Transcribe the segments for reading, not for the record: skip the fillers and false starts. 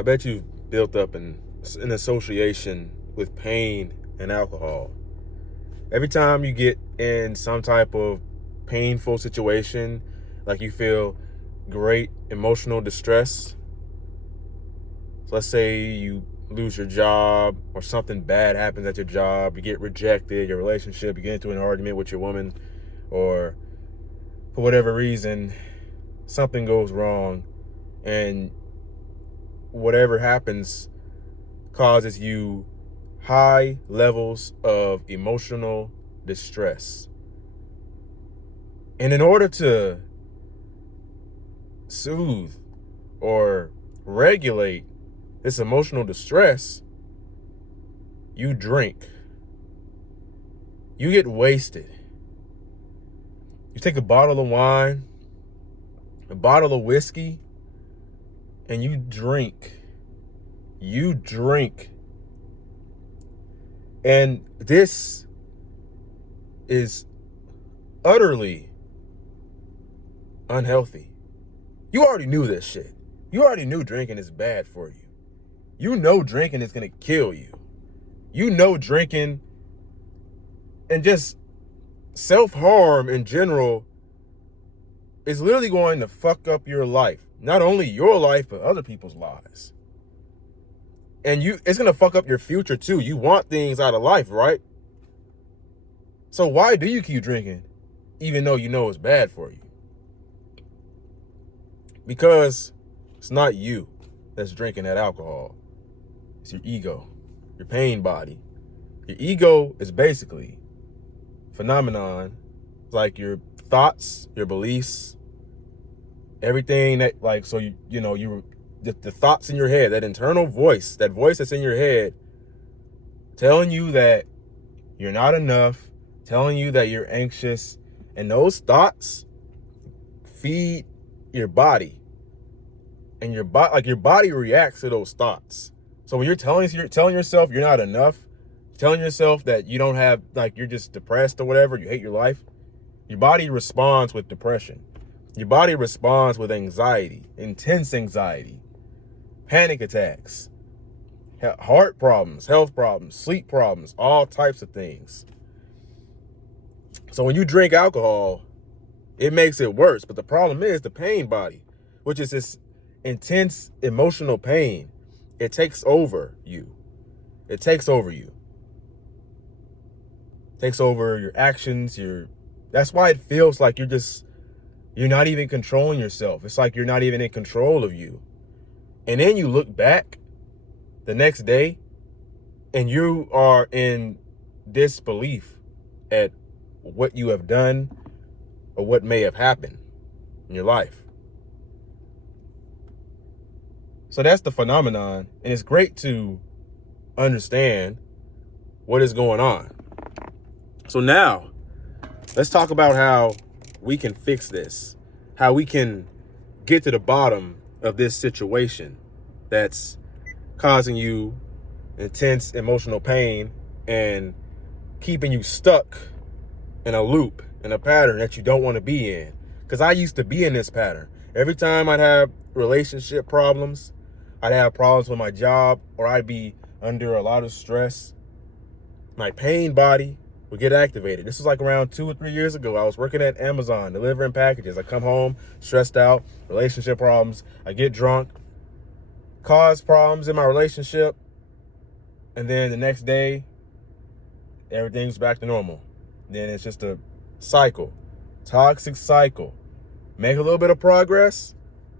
I bet you've built up an association with pain and alcohol. Every time you get in some type of painful situation, like you feel great emotional distress. So let's say you lose your job or something bad happens at your job, you get rejected, your relationship, you get into an argument with your woman, or for whatever reason, something goes wrong, and whatever happens causes you high levels of emotional distress. And in order to soothe or regulate this emotional distress, you drink. You get wasted. You take a bottle of wine, a bottle of whiskey, and you drink. You drink. And this is utterly unhealthy. You already knew this shit. You already knew drinking is bad for you. You know drinking is going to kill you. You know drinking and just self-harm in general is literally going to fuck up your life. Not only your life, but other people's lives. And it's going to fuck up your future too. You want things out of life, right? So why do you keep drinking even though you know it's bad for you? Because it's not you that's drinking that alcohol. It's your ego, your pain body. Your ego is basically a phenomenon like your thoughts, your beliefs, everything that the thoughts in your head, that internal voice, that voice that's in your head telling you that you're not enough, telling you that you're anxious, and those thoughts feed your body. And your body reacts to those thoughts. So when you're telling yourself you're not enough, telling yourself that you don't have, you're just depressed or whatever, you hate your life, your body responds with depression. Your body responds with anxiety, intense anxiety, panic attacks, heart problems, health problems, sleep problems, all types of things. So when you drink alcohol, it makes it worse. But the problem is the pain body, which is this intense emotional pain. It takes over you. It takes over you. It takes over your actions. That's why it feels like you're not even controlling yourself. It's like you're not even in control of you. And then you look back the next day and you are in disbelief at what you have done or what may have happened in your life. So that's the phenomenon, and it's great to understand what is going on. So now, let's talk about how we can fix this, how we can get to the bottom of this situation that's causing you intense emotional pain and keeping you stuck in a loop, in a pattern that you don't want to be in. Because I used to be in this pattern. Every time I'd have relationship problems, I'd have problems with my job, or I'd be under a lot of stress, my pain body would get activated. This was like around 2 or 3 years ago. I was working at Amazon, delivering packages. I come home, stressed out, relationship problems. I get drunk, cause problems in my relationship, and then the next day, everything's back to normal. Then it's just a cycle, toxic cycle. Make a little bit of progress,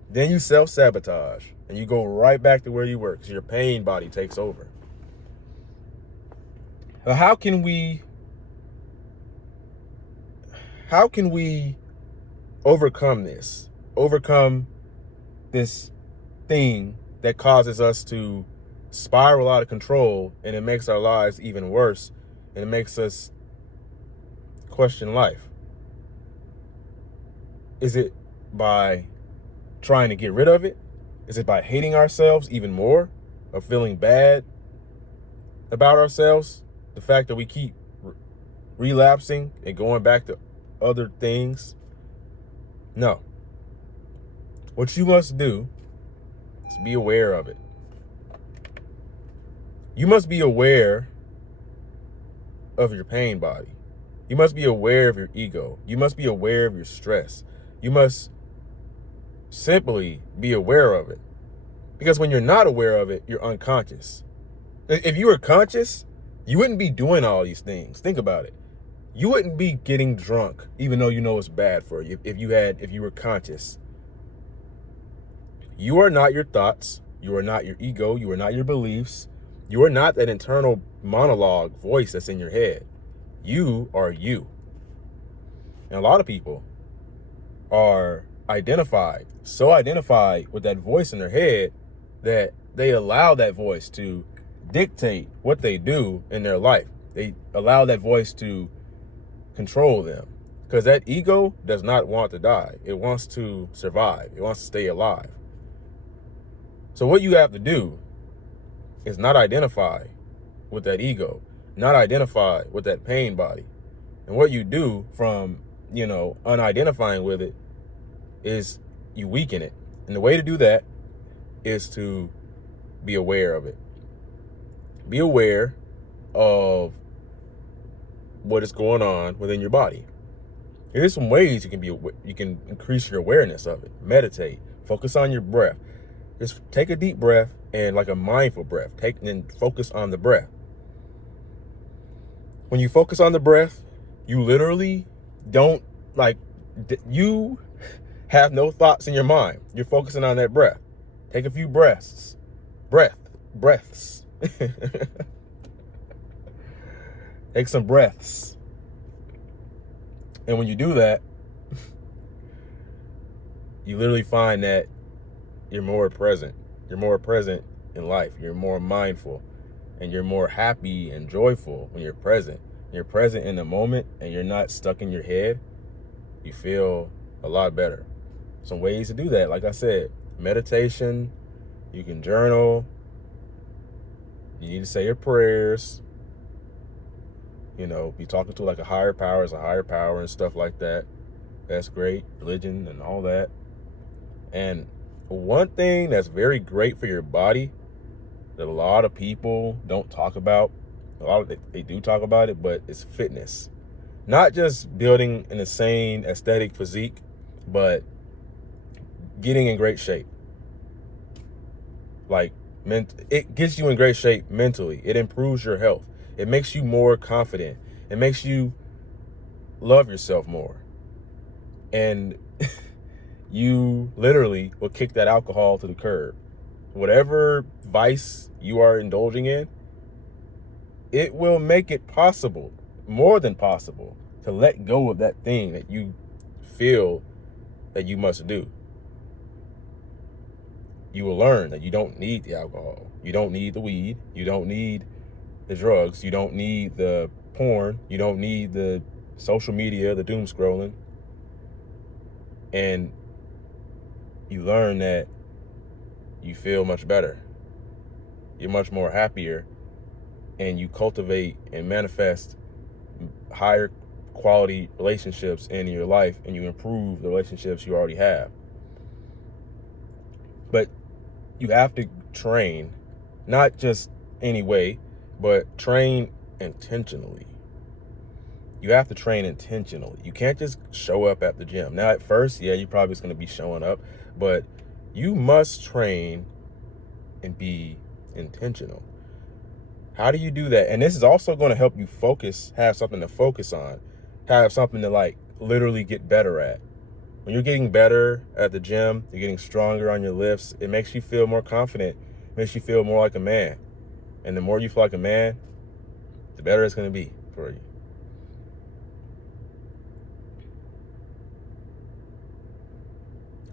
then you self-sabotage. And you go right back to where you were because your pain body takes over. Now, how can we overcome this? Overcome this thing that causes us to spiral out of control, and it makes our lives even worse, and it makes us question life. Is it by trying to get rid of it? Is it by hating ourselves even more, or feeling bad about ourselves? The fact that we keep relapsing and going back to other things? No. What you must do is be aware of it. You must be aware of your pain body. You must be aware of your ego. You must be aware of your stress. You must simply be aware of it. Because when you're not aware of it, you're unconscious. If you were conscious, you wouldn't be doing all these things. Think about it. You wouldn't be getting drunk, even though you know it's bad for you, if you were conscious. You are not your thoughts. You are not your ego. You are not your beliefs. You are not that internal monologue voice that's in your head. You are you. And a lot of people are so identified with that voice in their head that they allow that voice to dictate what they do in their life. They allow that voice to control them, because that ego does not want to die. It wants to survive. It wants to stay alive. So what you have to do is not identify with that ego, not identify with that pain body. And what you do from, unidentifying with it is you weaken it. And the way to do that is to be aware of it. Be aware of what is going on within your body. Here's some ways you can increase your awareness of it. Meditate. Focus on your breath. Just take a deep breath, and like a mindful breath. And focus on the breath. When you focus on the breath, you literally you have no thoughts in your mind. You're focusing on that breath. Take a few breaths. Take some breaths. And when you do that, you literally find that you're more present. You're more present in life. You're more mindful. And you're more happy and joyful when you're present. You're present in the moment and you're not stuck in your head. You feel a lot better. Some ways to do that, like I said, meditation. You can journal. You need to say your prayers. Be talking to like a higher power and stuff like that. That's great. Religion and all that. And one thing that's very great for your body that a lot of people don't talk about, they do talk about it, but it's fitness. Not just building an insane aesthetic physique, but getting in great shape. It gets you in great shape mentally. It improves your health. It makes you more confident. It makes you love yourself more. And you literally will kick that alcohol to the curb. Whatever vice you are indulging in, it will make it possible, more than possible, to let go of that thing that you feel that you must do. You will learn that you don't need the alcohol. You don't need the weed. You don't need the drugs. You don't need the porn. You don't need the social media, the doom scrolling. And you learn that you feel much better. You're much more happier, and you cultivate and manifest higher quality relationships in your life, and you improve the relationships you already have. But you have to train, not just any way, but train intentionally. You have to train intentionally. You can't just show up at the gym. Now, at first, you're probably just going to be showing up, but you must train and be intentional. How do you do that? And this is also going to help you focus, have something to focus on, have something to literally get better at. When you're getting better at the gym, you're getting stronger on your lifts, it makes you feel more confident, it makes you feel more like a man. And the more you feel like a man, the better it's going to be for you.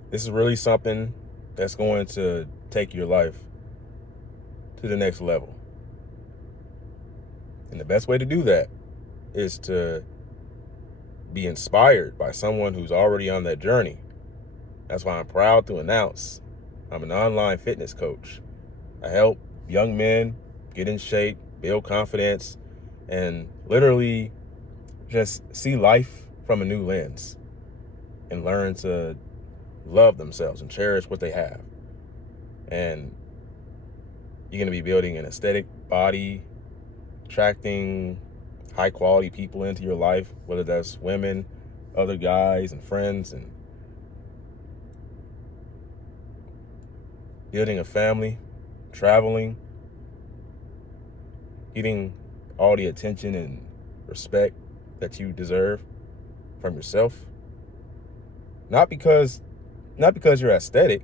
This is really something that's going to take your life to the next level. And the best way to do that is to be inspired by someone who's already on that journey. That's why I'm proud to announce I'm an online fitness coach. I help young men get in shape, build confidence, and literally just see life from a new lens and learn to love themselves and cherish what they have. And You're going to be building an aesthetic body, attracting high quality people into your life, whether that's women, other guys and friends, and building a family, traveling, getting all the attention and respect that you deserve from yourself. Not because you're aesthetic.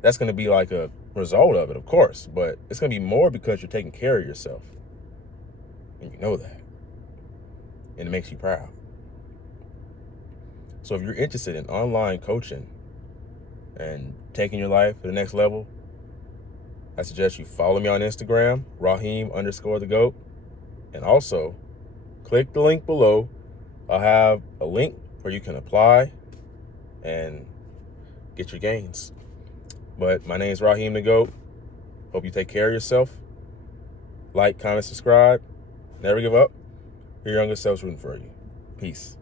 That's going to be like a result of it, of course, but it's going to be more because you're taking care of yourself. And you know that. And it makes you proud. So if you're interested in online coaching and taking your life to the next level, I suggest you follow me on Instagram, Raheem_the GOAT. And also, click the link below. I'll have a link where you can apply and get your gains. But my name is Raheem the GOAT. Hope you take care of yourself. Like, comment, subscribe. Never give up. Your younger self's rooting for you. Peace.